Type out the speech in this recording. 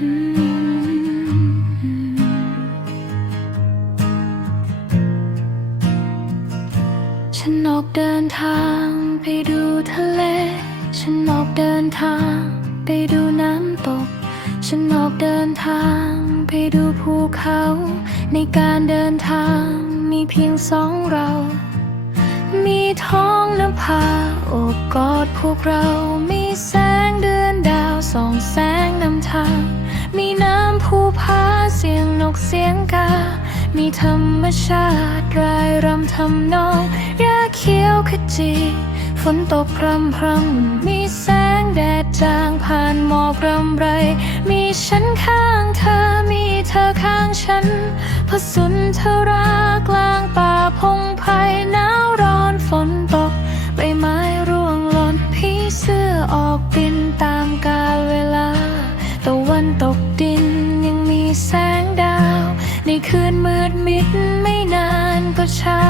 ฉันออกเดินทางไปดูทะเลฉันออกเดินทางไปดูน้ำตกฉันออกเดินทางไปดูภูเขาในการเดินทางมีเพียงสองเรามีท้องนภาโอบกอดพวกเรามีแสงเดือนดาวส่องแสงนำทางมีน้ำภูผาเสียงนกเสียงกามีธรรมชาติรายรำทำนองหญ้าเขียวขจีฝนตกพรำพรำมีแสงแดดจางผ่านหมอกรำไรมีฉันข้างเธอมีเธอข้างฉันผสุนทรากลางป่าพงไผ่หนาวร้อนฝนตกใบไม้ร่วงหล่นผีเสื้อออกบินตามกาลเวลาตะวันตกดินยังมีแสงดาวในคืนมืดมิดไม่นานก็เช้า